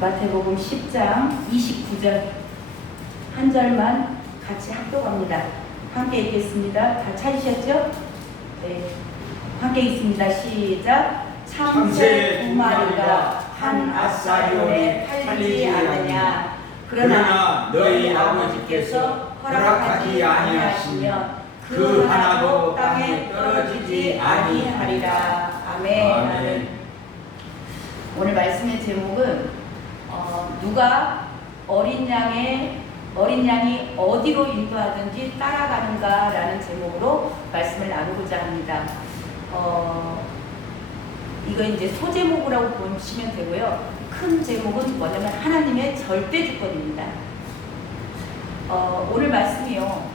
마태복음 10장 29절 한 절만 같이 합독합니다. 함께 읽겠습니다. 다 찾으셨죠? 네, 함께 읽습니다. 시작. 참새 두 마리가 한 아사리온에 팔리지 않느냐. 그러나 너희 아버지께서 허락하지 아니하시면 그 하나도 땅에 떨어지지 아니하리라. 아멘. 아멘. 오늘 말씀의 제목은 누가 어린 양이 어디로 인도하든지 따라가는가라는 제목으로 말씀을 나누고자 합니다. 이거 이제 소제목이라고 보시면 되고요. 큰 제목은 뭐냐면 하나님의 절대 주권입니다. 오늘 말씀이요.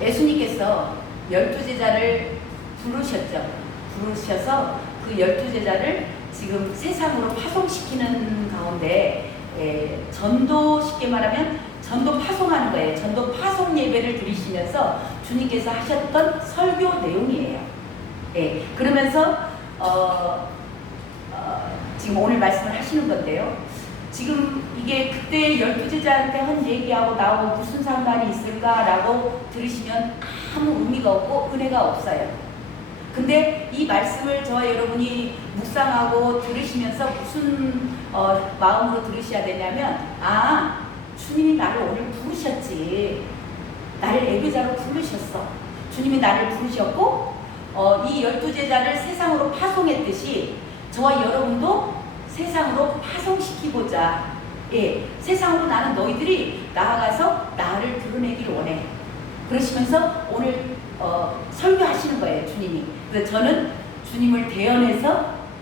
예수님께서 12제자를 부르셔서 그 12제자를 지금 세상으로 파송시키는 가운데 전도, 쉽게 말하면 전도 파송하는 거예요. 전도 파송 예배를 드리시면서 주님께서 하셨던 설교 내용이에요. 그러면서 지금 오늘 말씀을 하시는 건데요. 지금 이게 그때 12제자한테 한 얘기하고 나하고 무슨 상관이 있을까라고 들으시면 아무 의미가 없고 은혜가 없어요. 근데 이 말씀을 저와 여러분이 묵상하고 들으시면서 무슨 마음으로 들으셔야 되냐면, 주님이 나를 오늘 부르셨지. 나를 예배자로 부르셨어. 주님이 나를 부르셨고 이 12제자를 세상으로 파송했듯이 저와 여러분도 세상으로 파송시키고자, 세상으로 나는 너희들이 나아가서 나를 드러내기를 원해. 그러시면서 오늘 설교하시는 거예요, 주님이. 그래서 저는 주님을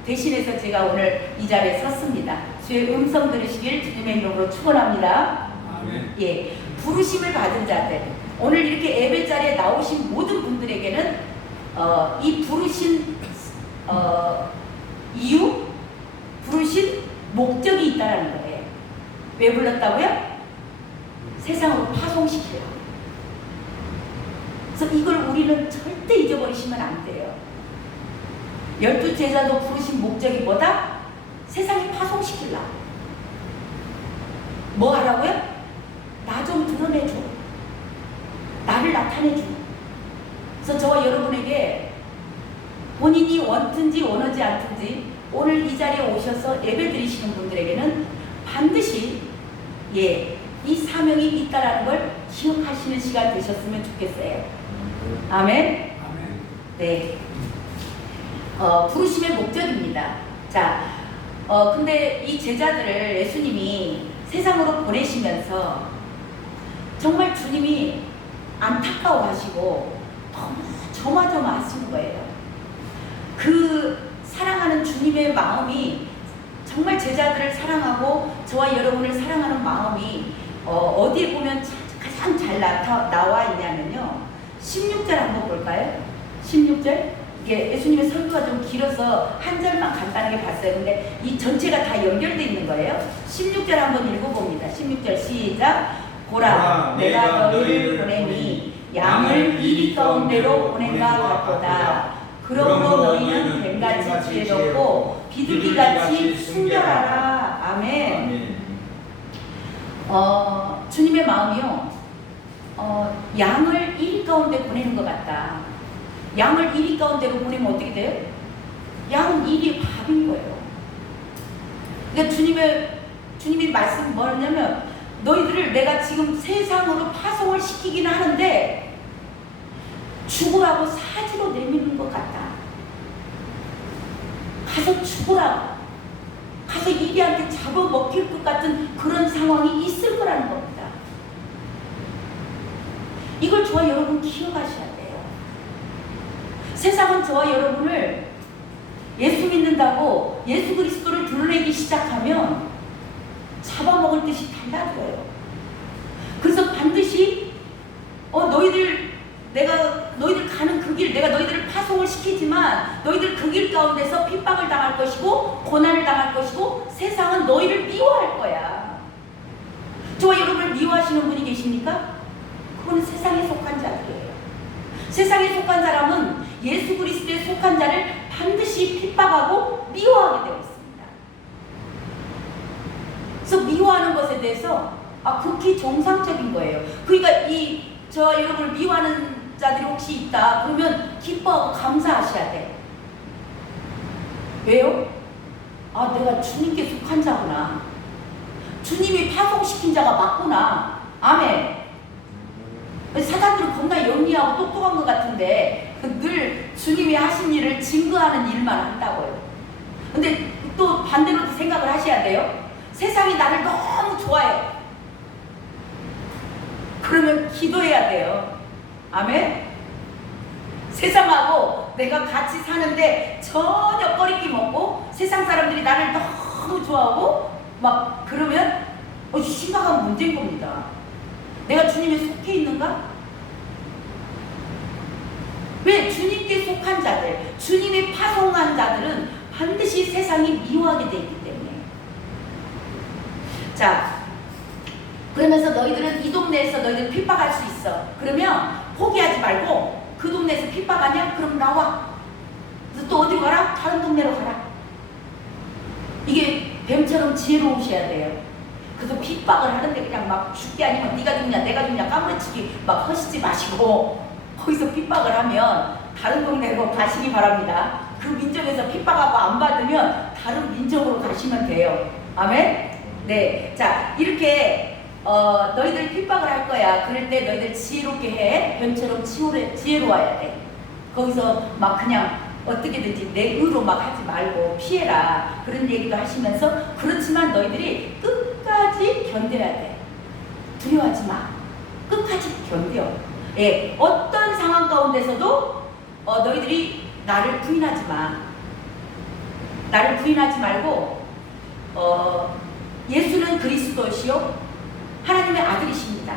대신해서 제가 오늘 이 자리에 섰습니다. 주의 음성 들으시길 주님의 이름으로 축원합니다. 아멘. 부르심을 받은 자들, 오늘 이렇게 예배 자리에 나오신 모든 분들에게는 이 부르신 이유, 부르신 목적이 있다라는 거예요. 왜 불렀다고요? 세상으로 파송시키려고. 그래서 이걸 우리는 절대 잊어버리시면 안 돼요. 12제자도 부르신 목적이 뭐다? 세상에 파송시키려고. 뭐 하라고요? 나 좀 드러내줘. 나를 나타내줘. 그래서 저와 여러분에게 본인이 원든지 원하지 않든지 오늘 이 자리에 오셔서 예배 드리시는 분들에게는 반드시 이 사명이 있다라는 걸 기억하시는 시간 되셨으면 좋겠어요. 아멘. 네. 부르심의 목적입니다. 자, 근데 이 제자들을 예수님이 세상으로 보내시면서 정말 주님이 안타까워하시고 너무 조마조마하시는 거예요. 그 사랑하는 주님의 마음이, 정말 제자들을 사랑하고 저와 여러분을 사랑하는 마음이 어디에 보면 가장 잘 나와 있냐면요. 16절 한번 볼까요? 16절? 이게 예수님의 설교가 좀 길어서 한 절만 간단하게 봤어요. 근데 이 전체가 다 연결되어 있는 거예요. 16절 한번 읽어봅니다. 16절 시작. 보라, 내가 너희를 보내니 양을 이리 가운데로 보낸가 같도다. 그러므로 너희는 뱀같이 지혜롭고 비둘기같이 순결하라. 아멘. 주님의 마음이요. 양을 이리 가운데 보내는 것 같다. 양을 이리 가운데로 보내면 어떻게 돼요? 양은 이리 밥인 거예요. 그러니까 주님이 말씀 뭐냐면, 너희들을 내가 지금 세상으로 파송을 시키긴 하는데 죽으라고 사지로 내미는 것 같다. 가서 죽으라고. 가서 이리한테 잡아먹힐 것 같은 그런 상황이 있을 거라는 겁니다. 이걸 저와 여러분 기억하셔야 돼요. 세상은 저와 여러분을 예수 믿는다고 예수 그리스도를 드러내기 시작하면 잡아먹을 듯이 달라들어요. 그래서 반드시 내가 너희들 가는 그 길, 내가 너희들을 파송을 시키지만 너희들 그 길 가운데서 핍박을 당할 것이고 고난을 당할 것이고 세상은 너희를 미워할 거야. 저와 여러분을 미워하시는 분이 계십니까? 그거는 세상에 속한 자들이에요. 세상에 속한 사람은 예수 그리스도에 속한 자를 반드시 핍박하고 미워하게 되어 있습니다. 대해서 극히 정상적인 거예요. 그러니까 저 여러분을 미워하는 자들이 혹시 있다 그러면 기뻐하고 감사하셔야 돼. 왜요? 내가 주님께 속한 자구나. 주님이 파송시킨 자가 맞구나. 아멘. 사람들은 겁나 영리하고 똑똑한 것 같은데 늘 주님이 하신 일을 증거하는 일만 한다고요. 근데 또 반대로도 생각을 하셔야 돼요. 세상이 나를 너무 좋아해. 그러면 기도해야 돼요. 아멘. 세상하고 내가 같이 사는데 전혀 꺼리낌 없고 세상 사람들이 나를 너무 좋아하고 막 그러면 심각한 문제인 겁니다. 내가 주님에 속해 있는가? 왜? 주님께 속한 자들, 주님이 파송한 자들은 반드시 세상이 미워하게 되어 있기 때문에. 자, 그러면서 너희들은 이 동네에서 너희들 핍박할 수 있어. 그러면 포기하지 말고 그 동네에서 핍박하냐? 그럼 나와. 그래서 또 어디로 가라? 다른 동네로 가라. 이게 뱀처럼 지혜로우셔야 돼요. 그래서 핍박을 하는데 그냥 막 죽게 아니면 네가 죽냐 내가 죽냐 까무러치기 막 하시지 마시고 거기서 핍박을 하면 다른 동네로 가시기 바랍니다. 그 민족에서 핍박하고 안 받으면 다른 민족으로 가시면 돼요. 아멘? 네. 자, 이렇게 너희들 핍박을 할 거야. 그럴 때 너희들 지혜롭게 해. 뱀처럼 지혜로워야 돼. 거기서 막 그냥 어떻게든지 내 의로 막 하지 말고 피해라. 그런 얘기도 하시면서 그렇지만 너희들이 끝까지 견뎌야 돼. 두려워하지 마. 끝까지 견뎌. 예, 어떤 상황 가운데서도 너희들이 나를 부인하지 마. 나를 부인하지 말고 예수는 그리스도시요 하나님의 아들이십니다.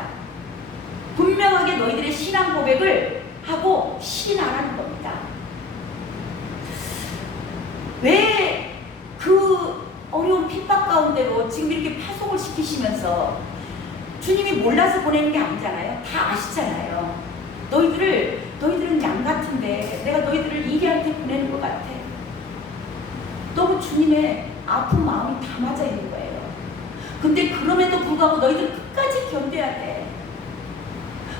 분명하게 너희들의 신앙 고백을 하고 신앙하는 겁니다. 왜 그 어려운 핍박 가운데로 지금 이렇게 파송을 시키시면서 주님이 몰라서 보내는 게 아니잖아요. 다 아시잖아요. 너희들은 양 같은데 내가 너희들을 이리한테 보내는 것 같아. 너무 주님의 아픈 마음이 다 맞아 있는 거예요. 근데 그럼에도 불구하고 너희들 끝까지 견뎌야 돼.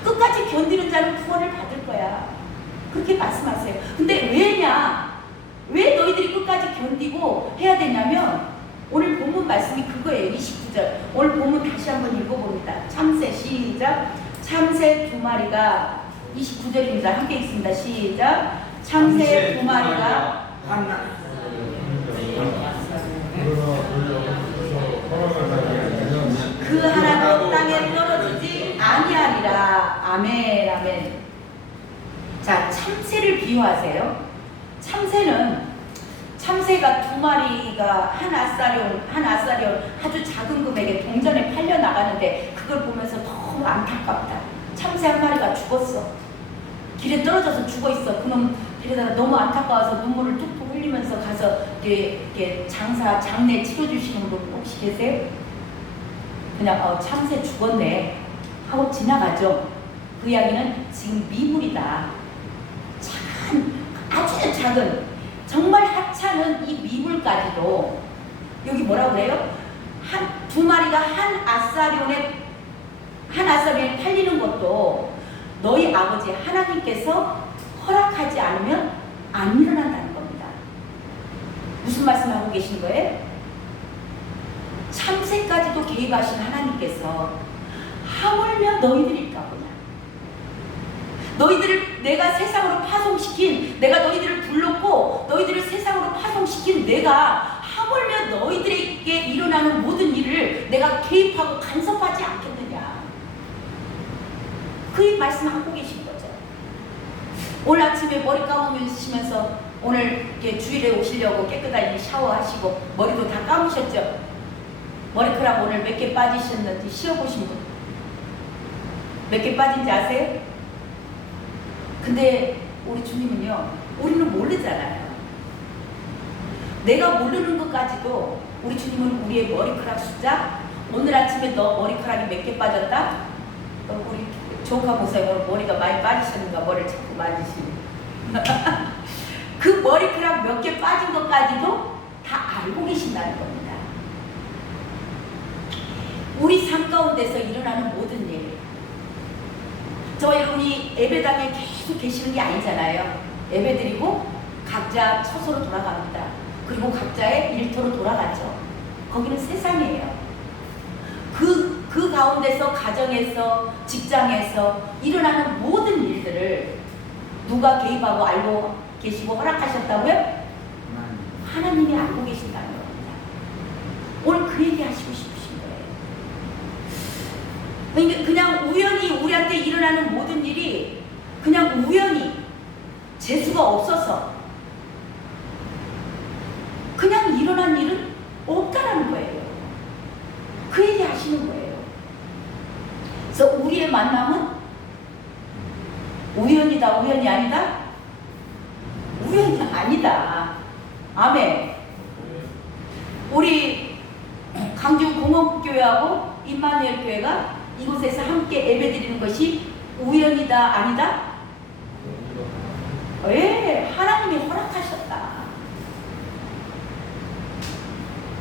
끝까지 견디는 자는 구원을 받을 거야. 그렇게 말씀하세요. 근데 왜냐? 왜 너희들이 끝까지 견디고 해야 되냐면 오늘 본문 말씀이 그거예요. 29절. 오늘 본문 다시 한번 읽어봅니다. 참새 시작. 참새 두 마리가 29절입니다. 함께 읽습니다. 시작. 참새 두 마리가 그 하나도 땅에 떨어지지 아니하리라. 아멘. 아멘. 자, 참새를 비유하세요. 참새가 두 마리가 한 아사리온 아주 작은 금액에 동전에 팔려 나가는데 그걸 보면서 너무 안타깝다. 참새 한 마리가 죽었어. 길에 떨어져서 죽어 있어. 그놈 데려다가 너무 안타까워서 눈물을 뚝뚝 흘리면서 가서 이렇게 장례 치러주시는 분 혹시 계세요? 그냥 참새 죽었네 하고 지나가죠. 그 이야기는 지금 미물이다. 아주 작은 정말 하찮은 이 미물까지도 여기 뭐라고 그래요? 두 마리가 한 아사리온에 팔리는 것도 너희 아버지 하나님께서 허락하지 않으면 안 일어난다는 겁니다. 무슨 말씀하고 계신 거예요? 참새까지도 개입하신 하나님께서 하물며 너희들일까 보냐. 너희들을 내가 세상으로 파송시킨, 내가 너희들을 불렀고 너희들을 세상으로 파송시킨 내가 하물며 너희들에게 일어나는 모든 일을 내가 개입하고 간섭하지 않겠느냐. 그 말씀하고 계신 거죠. 오늘 아침에 머리 감으시면서 오늘 이렇게 주일에 오시려고 깨끗하게 샤워하시고 머리도 다 감으셨죠? 머리카락 오늘 몇 개 빠지셨는지 씌워보신 분? 몇 개 빠진지 아세요? 근데 우리 주님은요, 우리는 모르잖아요. 내가 모르는 것까지도 우리 주님은 우리의 머리카락 숫자, 오늘 아침에 너 머리카락이 몇 개 빠졌다? 우리 조카 보세요. 머리가 많이 빠지셨는가? 머리를 자꾸 만지시는. 그 머리카락 몇 개 빠진 것까지도 다 알고 계신다는 겁니다. 우리 저와 여러분이 예배당에 계속 계시는 게 아니잖아요. 예배드리고 각자 처소로 돌아갑니다. 그리고 각자의 일터로 돌아가죠. 거기는 세상이에요. 그 가운데서 가정에서 직장에서 일어나는 모든 일들을 누가 개입하고 알고 계시고 허락하셨다고요? 하나님이 알고 계신다는 겁니다. 오늘 그 얘기 하시고 싶으신 거예요. 그러니까 그냥 우연히 우리한테 일어나는 모든 일이 그냥 우연히 재수가 없어서 그냥 일어난 일은 없다라는 거예요. 그 얘기 하시는 거예요. 그래서 우리의 만남은 우연이다, 우연이 아니다? 우연이 아니다. 아멘. 우리 강주 공업교회하고 임마누엘 교회가 이곳에서 함께 예배드리는 것이 우연이다, 아니다? 예, 하나님이 허락하셨다.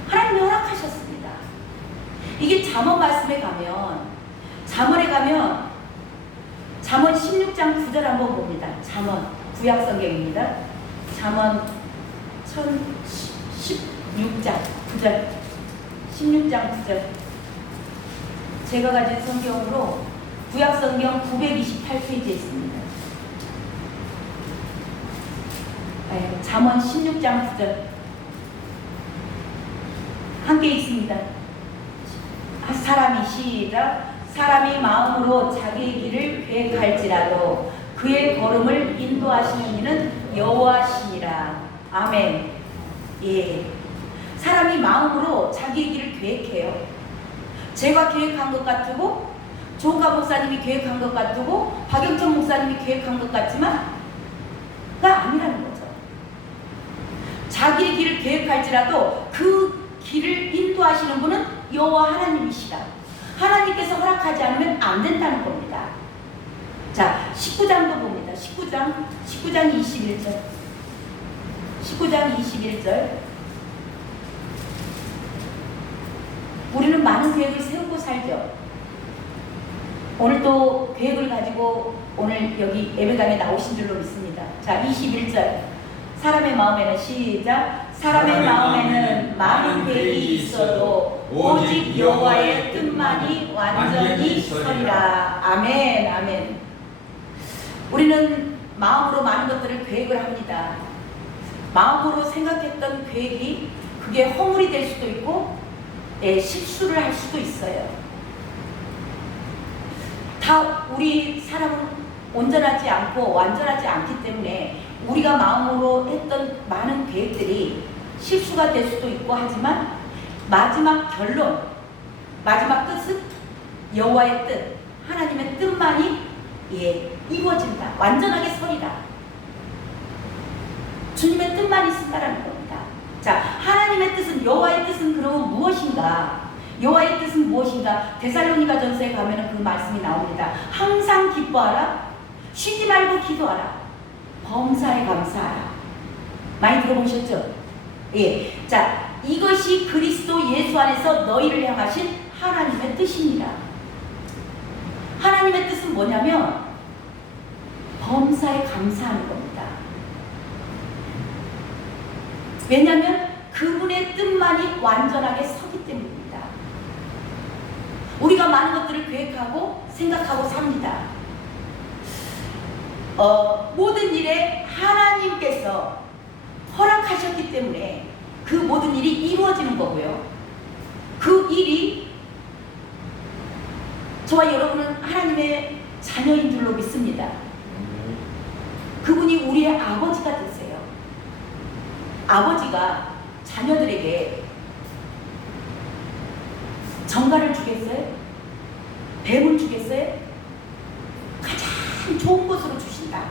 하나님이 허락하셨습니다. 이게 잠언 말씀에 가면, 잠언에 가면 잠언 16장 9절 한번 봅니다. 잠언 구약 성경입니다. 잠언 16장 9절, 16장 9절. 제가 가진 성경으로 구약 성경 928페이지에 있습니다. 잠언 16장 9절 함께 있습니다. 사람이 시작. 사람이 마음으로 자기의 길을 계획할지라도 그의 걸음을 인도하시는 이는 여호와시니라. 아멘. 예. 사람이 마음으로 자기의 길을 계획해요. 제가 계획한 것 같고 조가 목사님이 계획한 것 같고 박영천 목사님이 계획한 것 같지만 가 아니라는 거죠. 자기의 길을 계획할지라도 그 길을 인도하시는 분은 여호와 하나님이시다. 하나님께서 허락하지 않으면 안 된다는 겁니다. 자, 19장도 봅니다. 19장 21절. 19장 21절. 우리는 많은 계획을 세우고 살죠. 오늘 또 계획을 가지고 오늘 여기 예배당에 나오신 줄로 믿습니다. 자, 21절. 사람의 마음에는 시작. 사람의 마음에는 많은 계획이 있어도 오직 여호와의 뜻만이 완전히 서리라. 아멘, 아멘. 우리는 마음으로 많은 것들을 계획을 합니다. 마음으로 생각했던 계획이 그게 허물이 될 수도 있고 실수를 할 수도 있어요. 다 우리 사람은 온전하지 않고 완전하지 않기 때문에 우리가 마음으로 했던 많은 계획들이 실수가 될 수도 있고 하지만 마지막 결론, 마지막 끝은 여호와의 뜻, 하나님의 뜻만이 이루어진다. 완전하게 서리라. 주님의 뜻만 있습니다라는 겁니다. 자, 하나님의 뜻은, 여호와의 뜻은 그러면 무엇인가? 여호와의 뜻은 무엇인가? 데살로니가 전서에 가면은 그 말씀이 나옵니다. 항상 기뻐하라, 쉬지 말고 기도하라, 범사에 감사하라. 많이 들어보셨죠? 예. 자, 이것이 그리스도 예수 안에서 너희를 향하신 하나님의 뜻입니다. 하나님의 뜻은 뭐냐면 범사에 감사하는 겁니다. 왜냐하면 그분의 뜻만이 완전하게 서기 때문입니다. 우리가 많은 것들을 계획하고 생각하고 삽니다. 모든 일에 하나님께서 허락하셨기 때문에 그 모든 일이 이루어지는 거고요. 그 일이 저와 여러분은 하나님의 자녀인 줄로 믿습니다. 그분이 우리의 아버지가 되세요. 아버지가 자녀들에게 정갈을 주겠어요? 뱀을 주겠어요? 가장 좋은 것으로 주신다.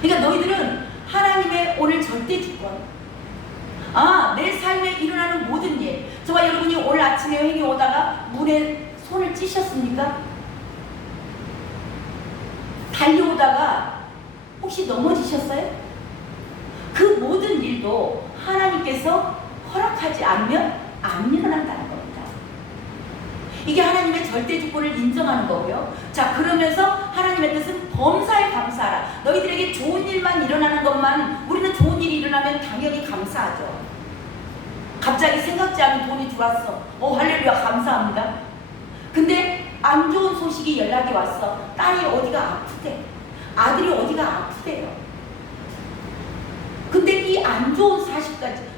그러니까 너희들은 하나님의 오늘 절대 주권, 내 삶에 일어나는 모든 일, 저와 여러분이 오늘 아침에 회개 오다가 문에 손을 찌셨습니까? 달려오다가 혹시 넘어지셨어요? 그 모든 일도 하나님께서 허락하지 않으면 안 일어난다는 겁니다. 이게 하나님의 절대 주권을 인정하는 거고요. 자, 그러면서 하나님의 뜻은 범사에 감사하라. 너희들에게 좋은 일만 일어나는 것만, 우리는 좋은 일이 일어나면 당연히 감사하죠. 갑자기 생각지 않은 돈이 들어왔어. 할렐루야, 감사합니다. 근데 안 좋은 소식이 연락이 왔어. 딸이 어디가 아프대. 아들이 어디가 아프대요. 근데 이 안 좋은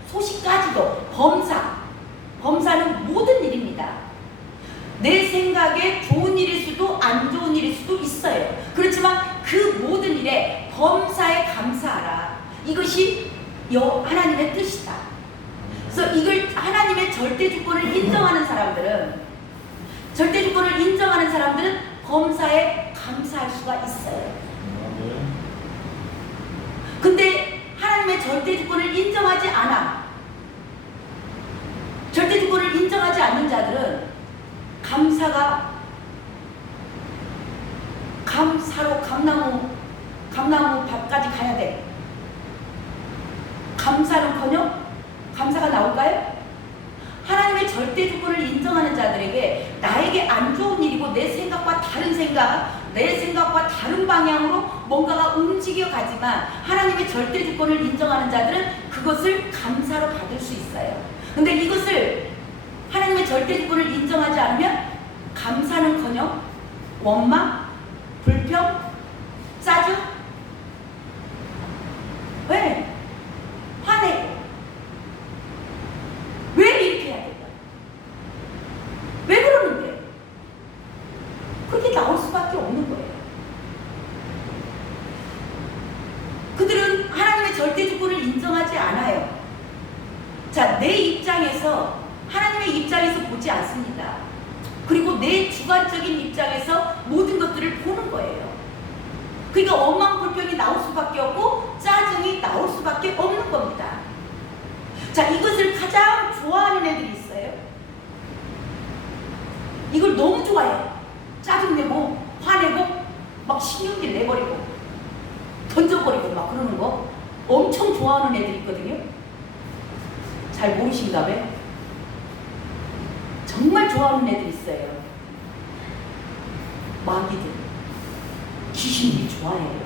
소식까지도 범사는 모든 일입니다. 내 생각에 좋은 일일 수도 안 좋은 일일 수도 있어요. 그렇지만 그 모든 일에 범사에 감사하라. 이것이 하나님의 뜻이다. 그래서 이걸 하나님의 절대 주권을 인정하는 사람들은 범사에 감사할 수가 있어요. 근데 하나님의 절대 주권을 인정하지 않는 자들은 감사로 감나무 밭까지 가야 돼. 감사는커녕 감사가 나올까요? 하나님의 절대 주권을 인정하는 자들에게 나에게 안 좋은 일이고 내 생각과 다른 방향으로 뭔가가 움직여 가지만 하나님의 절대 주권을 인정하는 자들은 그것을 감사로 받을 수 있어요. 근데 이것을 하나님의 절대 주권을 인정하지 않으면 감사는커녕 원망, 불평, 짜증, 왜? 화내고, 왜 이렇게 해야 될까? 왜 그러는데? 그렇게 나올 수밖에 없는 거예요. 그들은 하나님의 절대 주권을 인정하지 않아요. 자, 내 입장에서, 하나님의 입장에서 보지 않습니다. 그리고 내 주관적인 입장에서 모든 것들을 보는 거예요. 그러니까 원망, 불평이 나올 수밖에 없고 짜증이 나올 수밖에 없는 겁니다. 자, 이것을 가장 좋아하는 애들이 있어요. 이걸 너무 좋아해요. 짜증내고 화내고 막 신경질 내버리고 던져버리고 막 그러는 거 엄청 좋아하는 애들이 있거든요. 잘 모르신가 봐요. 정말 좋아하는 애들이 있어요. 마귀들, 귀신들이 좋아해요.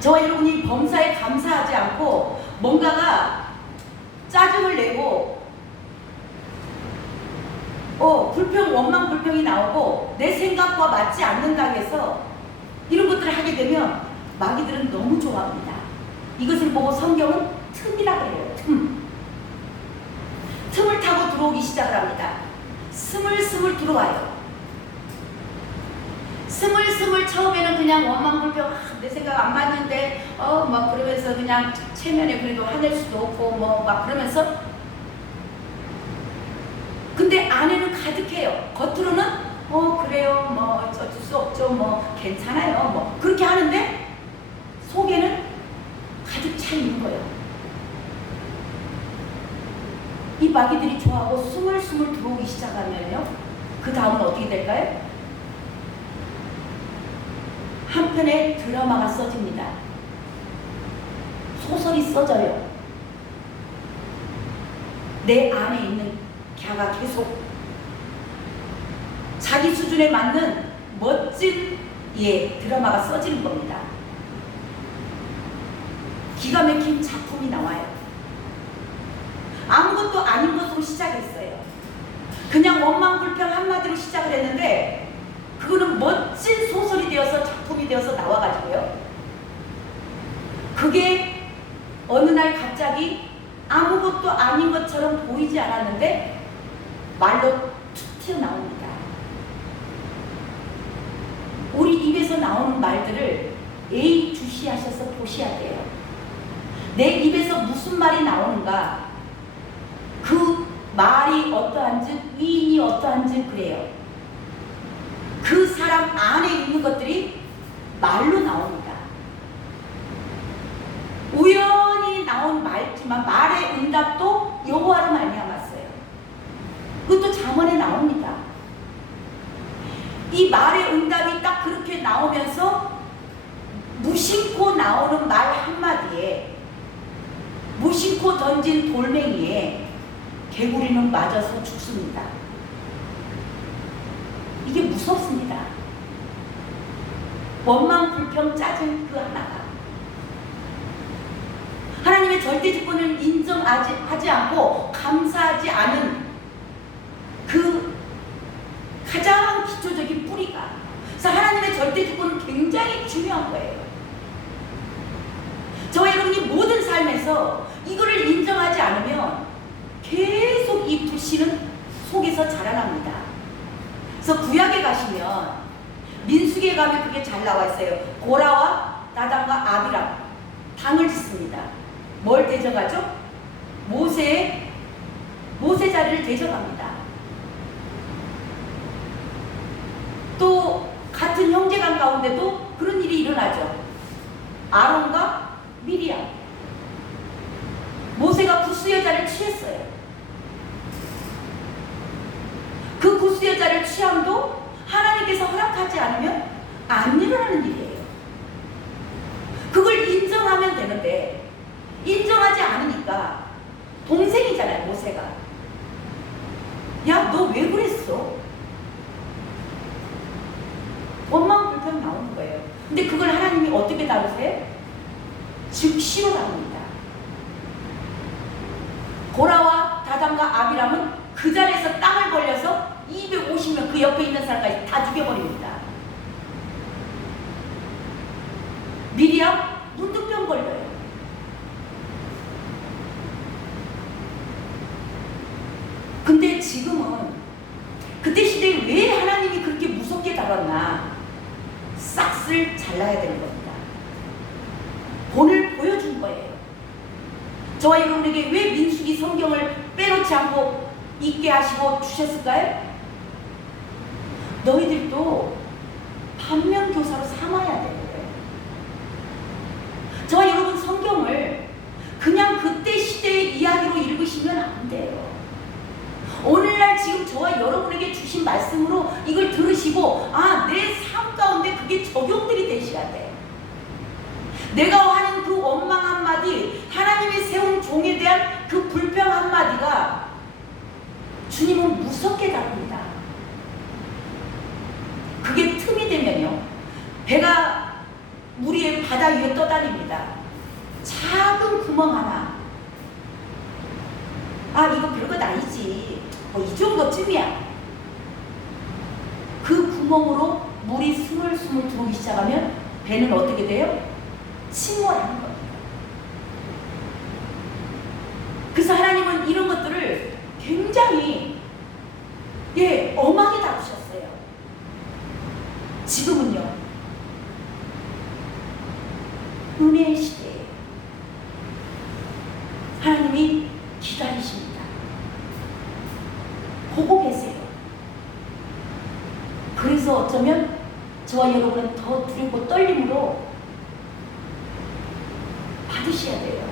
저와 여러분이 범사에 감사하지 않고 뭔가가 짜증을 내고 불평, 원망, 불평이 나오고 내 생각과 맞지 않는다고 해서 이런 것들을 하게 되면 마귀들은 너무 좋아합니다. 이것을 보고 성경은 틈이라고 해요. 틈을 타고 들어오기 시작을 합니다. 스물스물 들어와요. 스물스물 처음에는 그냥 원망, 불평, 내 생각 안 맞는데 막 그러면서 그냥 체면에 그래도 화낼 수도 없고 뭐 막 그러면서, 근데 안에는 가득해요. 겉으로는 그래요, 뭐 어쩔 수 없죠, 뭐 괜찮아요, 뭐 그렇게 하는데 속에는 가득 차 있는 거예요. 이 마귀들이 좋아하고 스물스물 들어오기 시작하면요, 그 다음은 어떻게 될까요? 한편의 드라마가 써집니다. 소설이 써져요. 내 안에 있는 걔가 계속 자기 수준에 맞는 멋진 드라마가 써지는 겁니다. 기가 막힌 작품이 나와요. 아무것도 아닌 것으로 시작했어요. 그냥 원망, 불평 한마디로 시작을 했는데 그거는 멋진 소설이 되어서, 작품이 되어서 나와가지고요, 그게 어느 날 갑자기 아무것도 아닌 것처럼 보이지 않았는데 말로 툭 튀어나옵니다. 우리 입에서 나오는 말들을 예의주시하셔서 보셔야 돼요. 내 입에서 무슨 말이 나오는가, 그 말이 어떠한지, 위인이 어떠한지 그래요. 그 사람 안에 있는 것들이 말로 나옵니다. 우연히 나온 말지만 말의 응답도 여호와로 말미암았어요. 그것도 잠언에 나옵니다. 이 말의 응답이 딱 그렇게 나오면서 무심코 나오는 말 한마디에, 무심코 던진 돌멩이에 개구리는 맞아서 죽습니다. 이게 무섭습니다. 원망, 불평, 짜증 그 하나가 하나님의 절대 주권을 인정하지 않고 감사하지 않은 그 가장 기초적인 뿌리가, 그래서 하나님의 절대 주권은 굉장히 중요한 거예요. 저와 여러분이 모든 삶에서 이거를 인정하지 않으면 계속 이 불씨는 속에서 자라납니다. 그래서 구약에 가시면 민수기에 가면 그게 잘 나와 있어요. 고라와 나단과 아비람 당을 짓습니다. 뭘 대적하죠? 모세 자리를 대적합니다. 또 같은 형제간 가운데도 그런 일이 일어나죠. 아론과 미리암, 모세가 구스 여자를 취했어요. 그 구스 여자를 취함도 하나님께서 허락하지 않으면 안 일어나는 일이에요. 그걸 인정하면 되는데 인정하지 않으니까, 동생이잖아요 모세가. 야, 너 왜 그랬어? 원망 불평 나오는 거예요. 근데 그걸 하나님이 어떻게 다루세요? 즉시로 다룹니다. 고라와 다단과 아비람은 그 자리에서 땅을 벌려서 250명 그 옆에 있는 사람까지 다 죽여버립니다. 미리암 문둥병 걸려요. 근데 지금은 그때 시대에 왜 하나님이 그렇게 무섭게 다뤘나? 싹을 잘라야 되는 겁니다. 본을 보여준 거예요. 저와 여러분에게 왜 민수기 성경을 빼놓지 않고 있게 하시고 주셨을까요? 너희들도 반면교사로 삼아야 되는 거예요. 저와 여러분 성경을 그냥 그때 시대의 이야기로 읽으시면 안 돼요. 오늘날 지금 저와 여러분에게 주신 말씀으로 이걸 들으시고, 아, 내 삶 가운데 그게 적용들이 되셔야 돼. 내가 하는 그 원망 한마디, 하나님이 세운 종에 대한 그 불평 한마디가 주님은 무섭게 다룹니다. 그게 틈이 되면요, 배가 물 위에 바다 위에 떠다닙니다. 작은 구멍 하나, 아, 이거 별것 아니지, 이 정도쯤이야. 그 구멍으로 물이 스물스물 들어오기 시작하면 배는 어떻게 돼요? 침몰하는 겁니다. 그래서 하나님은 이런 것들을 굉장히 엄하게 다루셨어요. 지금은요, 은혜의 시대에 하나님이 기다리십니다. 보고 계세요. 그래서 어쩌면 저와 여러분은 더 두렵고 떨림으로 받으셔야 돼요.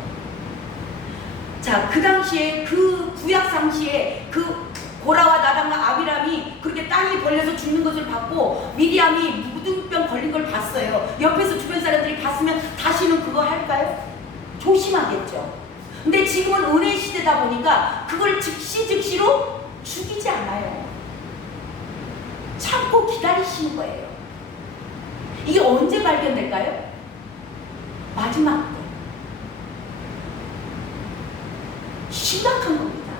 자, 그 당시에, 그 구약 당시에 그 고라와 나단과 아비람이 그렇게 땅이 벌려서 죽는 것을 봤고, 미리암이 무등병 걸린 걸 봤어요. 옆에서 주변 사람들이 봤으면 다시는 그거 할까요? 조심하겠죠. 근데 지금은 은혜의 시대다 보니까 그걸 즉시로 죽이지 않아요. 참고 기다리시는 거예요. 이게 언제 발견될까요? 마지막 때. 심각한 겁니다.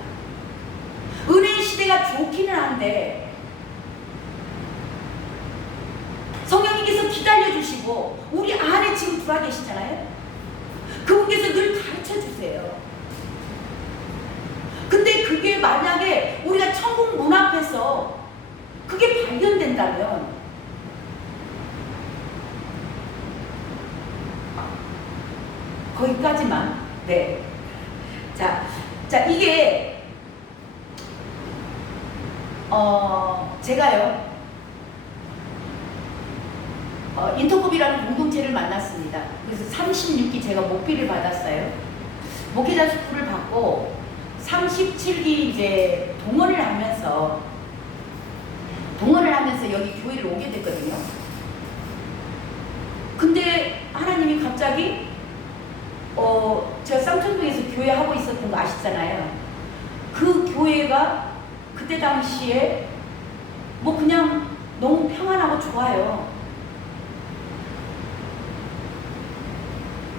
은혜의 시대가 좋기는 한데, 성령님께서 기다려주시고 우리 안에 지금 들어와 계시잖아요. 그분께서 늘 가르쳐 주세요. 근데 그게 만약에 우리가 천국 문 앞에서 그게 발견된다면, 거기까지만. 네. 자, 이게 제가요 인터컵이라는 공동체를 만났습니다. 그래서 36기 제가 목비를 받았어요. 목회자 수프를 받고 37기 이제 동원을 하면서 여기 교회를 오게 됐거든요. 근데 하나님이 갑자기 제가 쌍천동에서 교회 하고 있었던 거 아시잖아요. 그 교회가 그때 당시에 뭐 그냥 너무 평안하고 좋아요.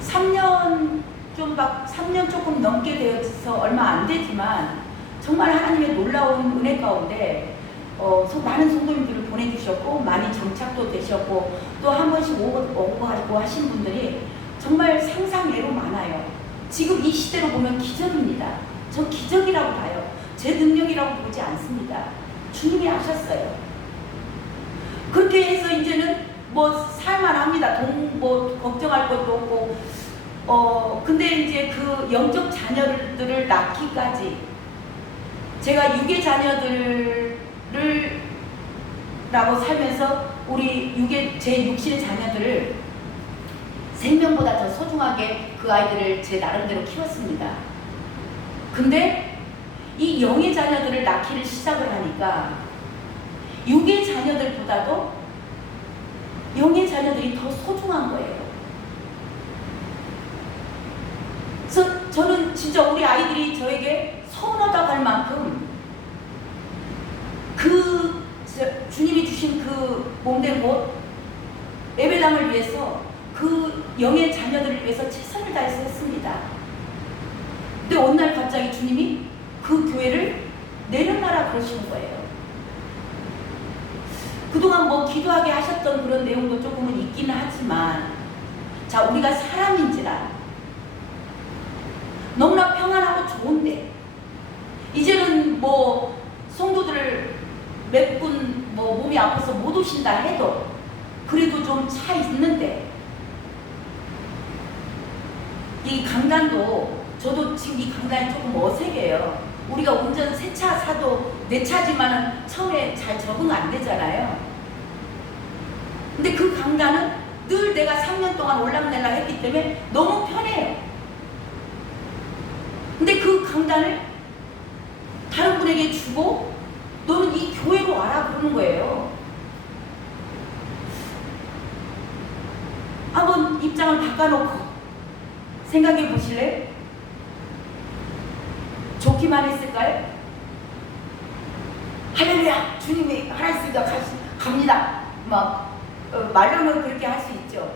3년 조금 넘게 되어서 얼마 안 되지만 정말 하나님의 놀라운 은혜 가운데 많은 성도님들을 보내주셨고 많이 정착도 되셨고 또 한 번씩 오고 가고 하신 분들이 정말 상상외로 많아요. 지금 이 시대로 보면 기적입니다. 저 기적이라고 봐요. 제 능력이라고 보지 않습니다. 주님이 하셨어요. 그렇게 해서 이제는 뭐 살만합니다. 뭐 걱정할 것도 없고 근데 이제 그 영적 자녀들을 낳기까지 제가 육의 자녀들을 라고 살면서 제 육신의 자녀들을 생명보다 더 소중하게 그 아이들을 제 나름대로 키웠습니다. 근데 이 영의 자녀들을 낳기를 시작을 하니까 육의 자녀들보다도 영의 자녀들이 더 소중한 거예요. 그래서 저는 진짜 우리 아이들이 저에게 서운하다고 할 만큼 주님이 주신 그 몸된 곳 예배당을 위해서 그 영의 자녀들을 위해서 최선을 다해서 했습니다. 근데 어느 날 갑자기 주님이 그 교회를 내려놔라 그러시는 거예요. 그동안 뭐 기도하게 하셨던 그런 내용도 조금은 있기는 하지만 자, 우리가 사람인지라 너무나 평안하고 좋은데 이제는 뭐 성도들을 몇 분 뭐 몸이 아파서 못 오신다 해도 그래도 좀 차 있는데 이 강단도 저도 지금 이 강단이 조금 어색해요. 우리가 운전 새 차 사도 내 차지만은 처음에 잘 적응 안 되잖아요. 근데 그 강단은 늘 내가 3년 동안 올락내락 했기 때문에 너무 편해요. 근데 그 강단을 다른 분에게 주고 너는 이 교회로 와라 그러는 거예요. 한번 입장을 바꿔놓고 생각해 보실래요? 좋기만 했을까요? 할렐루야! 주님이 하나님이니까 갑니다. 말로는 그렇게 할 수 있죠.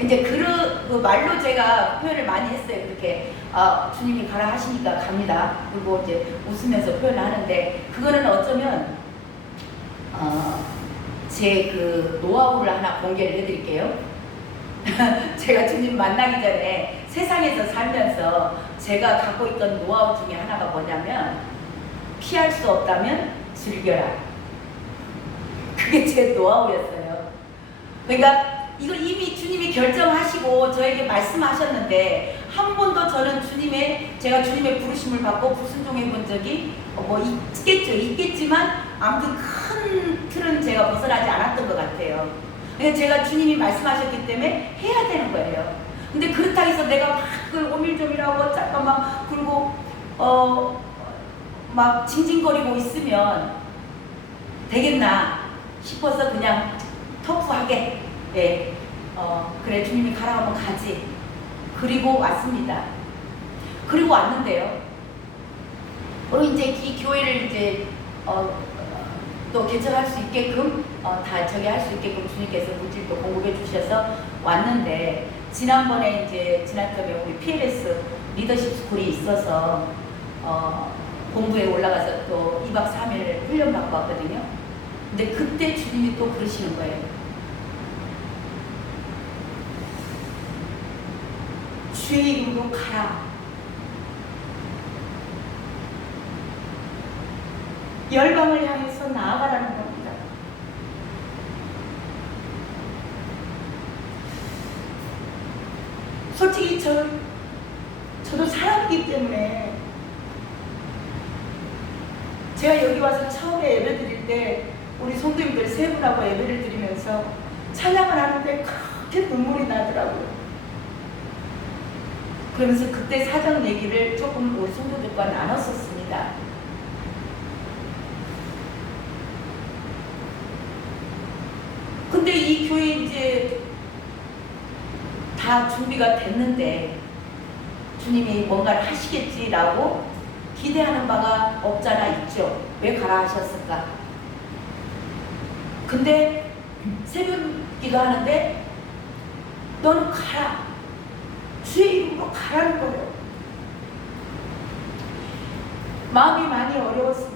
이제 그 말로 제가 표현을 많이 했어요. 그렇게 주님이 가라 하시니까 갑니다. 그리고 이제 웃으면서 표현을 하는데 그거는 어쩌면 제 그 노하우를 하나 공개를 해드릴게요. 제가 주님 만나기 전에 세상에서 살면서 제가 갖고 있던 노하우 중에 하나가 뭐냐면 피할 수 없다면 즐겨라. 그게 제 노하우였어요. 그러니까 이걸 이미 주님이 결정하시고 저에게 말씀하셨는데 한 번도 저는 제가 주님의 부르심을 받고 불순종해 본 적이 뭐 있겠지만 아무튼 큰 틀은 제가 벗어나지 않았던 것 같아요. 그러니까 제가 주님이 말씀하셨기 때문에 해야 되는 거예요. 근데 그렇다고 해서 내가 막 그걸 오밀조밀하고 잠깐 막 그리고 막 징징거리고 있으면 되겠나 싶어서 그냥 터프하게 그래 주님이 가라 하면 가지. 그리고 왔습니다. 그리고 왔는데요. 그리고 이제 이 교회를 이제 또 개척할 수 있게끔 다 저기 할 수 있게끔 주님께서 물질도 공급해 주셔서 왔는데 지난번에 이제 지난번에 우리 PLS 리더십 스쿨이 있어서 본부에 올라가서 또 2박 3일 훈련 받고 왔거든요. 근데 그때 주님이 또 그러시는 거예요. 주의 이름으로 가라. 열방을 향해서 나아가라는 겁니다. 솔직히 저도 사람이기 때문에 제가 여기 와서 처음에 예배 드릴 때 우리 성도님들 세 분하고 예배를 드리면서 찬양을 하는데 그렇게 눈물이 나더라고요. 그러면서 그때 사정 얘기를 조금 우리 성도들과 나눴었습니다. 근데 이 교회 이제 다 준비가 됐는데 주님이 뭔가를 하시겠지라고 기대하는 바가 없잖아 있죠. 왜 가라 하셨을까? 근데 새벽 기도하는데 너는 가라. 주의 이름으로 가라는 거예요. 마음이 많이 어려웠습니다.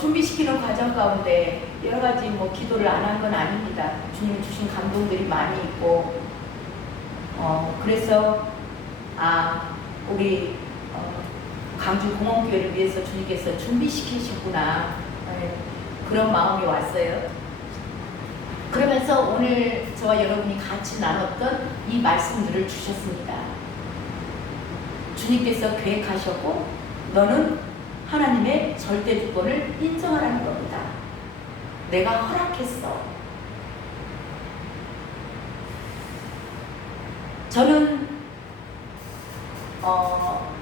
준비시키는 과정 가운데 여러 가지 기도를 안 한 건 아닙니다. 주님이 주신 감동들이 많이 있고, 그래서 우리 광주 공원교회를 위해서 주님께서 준비시키셨구나, 그런 마음이 왔어요. 그러면서 오늘 저와 여러분이 같이 나눴던 이 말씀들을 주셨습니다. 주님께서 계획하셨고 너는 하나님의 절대 주권을 인정하라는 겁니다. 내가 허락했어. 저는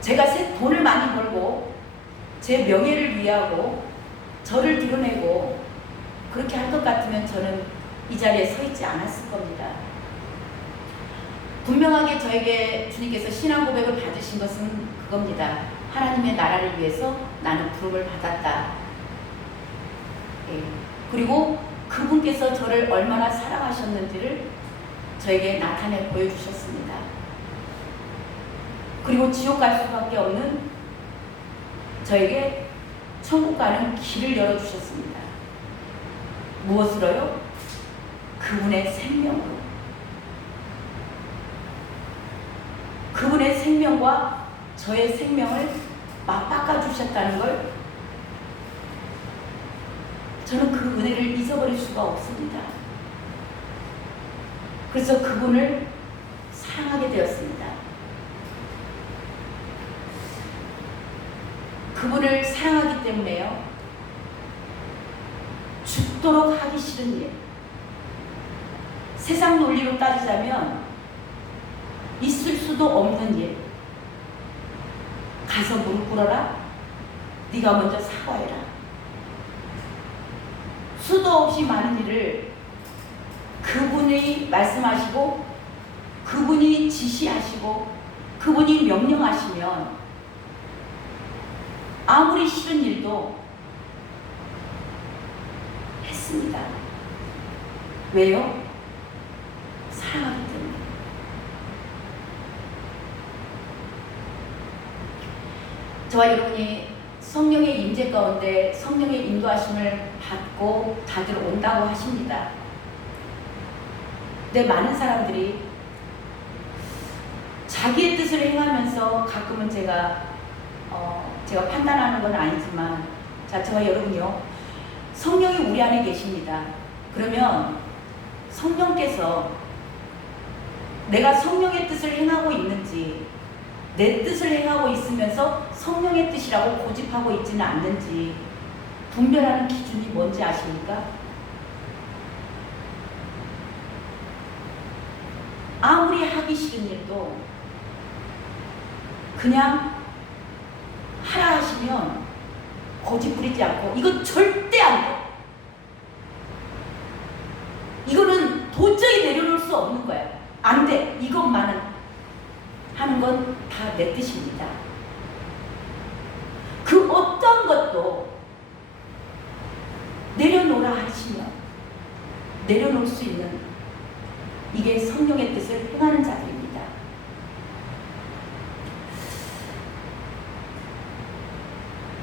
제가 돈을 많이 벌고 제 명예를 위하고 저를 드러내고 그렇게 할 것 같으면 저는 이 자리에 서 있지 않았을 겁니다. 분명하게 저에게 주님께서 신앙 고백을 받으신 것은 그겁니다. 하나님의 나라를 위해서 나는 부름을 받았다. 그리고 그분께서 저를 얼마나 사랑하셨는지를 저에게 나타내 보여주셨습니다. 그리고 지옥 갈 수밖에 없는 저에게 천국 가는 길을 열어주셨습니다. 무엇으로요? 그분의 생명으로. 그분의 생명과 저의 생명을 맞바꿔 주셨다는 걸 저는 그 은혜를 잊어버릴 수가 없습니다. 그래서 그분을 사랑하게 되었습니다. 그분을 사랑하기 때문에요, 죽도록 하기 싫은 일, 세상 논리로 따지자면 있을 수도 없는 일, 가서 무릎 꿇어라, 네가 먼저 사과해라, 수도 없이 많은 일을 그분이 말씀하시고 그분이 지시하시고 그분이 명령하시면 아무리 싫은 일도 했습니다. 왜요? 사랑하기 때문에. 저와 여러분이 성령의 임재 가운데 성령의 인도하심을 받고 다들 온다고 하십니다. 근데 많은 사람들이 자기의 뜻을 행하면서 가끔은 제가 판단하는 건 아니지만, 저와 여러분요, 성령이 우리 안에 계십니다. 그러면 성령께서 내가 성령의 뜻을 행하고 있는지, 내 뜻을 행하고 있으면서 성령의 뜻이라고 고집하고 있지는 않는지 분별하는 기준이 뭔지 아십니까? 아무리 하기 싫은 일도 그냥 하라 하시면 고집 부리지 않고, 이거 절대 안 돼, 이거는 도저히 내려놓을 수 없는 거야, 안 돼, 이것만은 하는 건 다 내 뜻입니다. 그 어떤 것도 내려놓으라 하시면 내려놓을 수 있는, 이게 성령의 뜻을 행하는 자들입니다.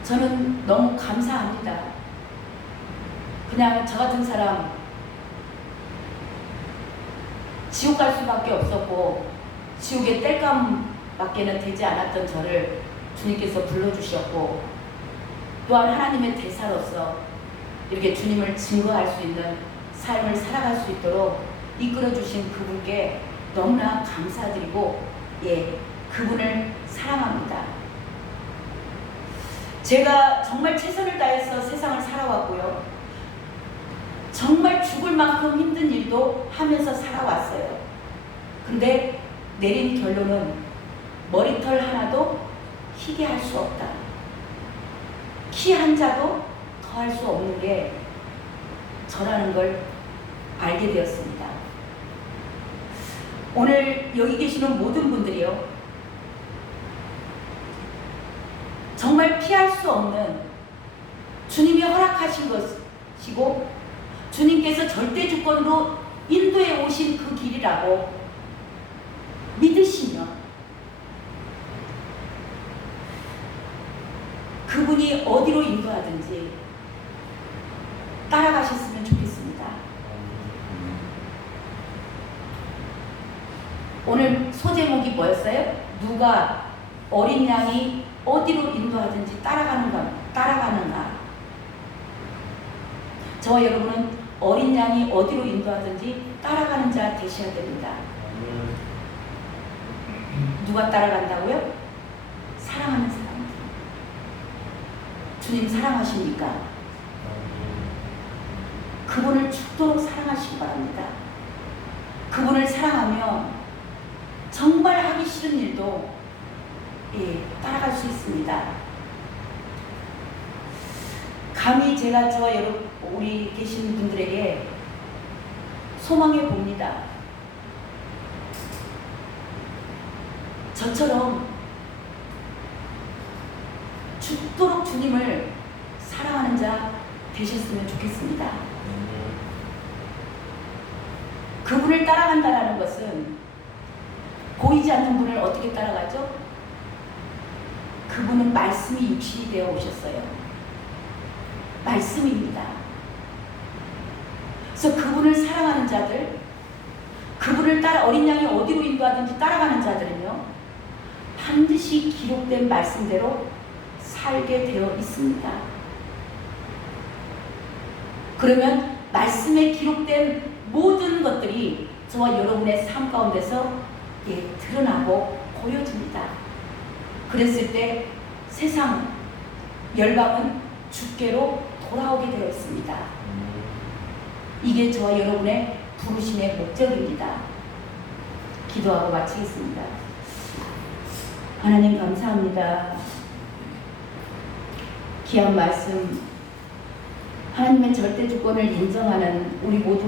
저는 너무 감사합니다. 그냥 저 같은 사람 지옥 갈 수밖에 없었고 지옥의 땔감밖에는 되지 않았던 저를 주님께서 불러주셨고, 또한 하나님의 대사로서 이렇게 주님을 증거할 수 있는 삶을 살아갈 수 있도록 이끌어주신 그분께 너무나 감사드리고, 그분을 사랑합니다. 제가 정말 최선을 다해서 세상을 살아왔고요, 정말 죽을 만큼 힘든 일도 하면서 살아왔어요. 근데 내린 결론은 머리털 하나도 희게 할 수 없다. 키 한 자도 더할 수 없는 게 저라는 걸 알게 되었습니다. 오늘 여기 계시는 모든 분들이요, 정말 피할 수 없는 주님이 허락하신 것이고 주님께서 절대 주권으로 인도해 오신 그 길이라고 믿으시며 그분이 어디로 인도하든지 따라가셨으면 좋겠습니다. 오늘 소제목이 뭐였어요? 누가 어린 양이 어디로 인도하든지 따라가는가. 저와 여러분은 어린 양이 어디로 인도하든지 따라가는 자 되셔야 됩니다. 누가 따라간다고요? 사랑하는 사람들. 주님 사랑하십니까? 그분을 죽도록 사랑하시기 바랍니다. 그분을 사랑하면 정말 하기 싫은 일도 따라갈 수 있습니다. 감히 제가 저와 여러분 우리 계신 분들에게 소망해 봅니다. 저처럼 죽도록 주님을 사랑하는 자 되셨으면 좋겠습니다. 그분을 따라간다는 것은 보이지 않는 분을 어떻게 따라가죠? 그분은 말씀이 육신이 되어 오셨어요. 말씀입니다. 그래서 그분을 사랑하는 자들, 그분을 따라 어린 양이 어디로 인도하든지 따라가는 자들은요, 반드시 기록된 말씀대로 살게 되어 있습니다. 그러면 말씀에 기록된 모든 것들이 저와 여러분의 삶 가운데서 드러나고 보여집니다. 그랬을 때 세상, 열방은 주께로 돌아오게 되어 있습니다. 이게 저와 여러분의 부르심의 목적입니다. 기도하고 마치겠습니다. 하나님 감사합니다. 귀한 말씀, 하나님의 절대 주권을 인정하는 우리 모두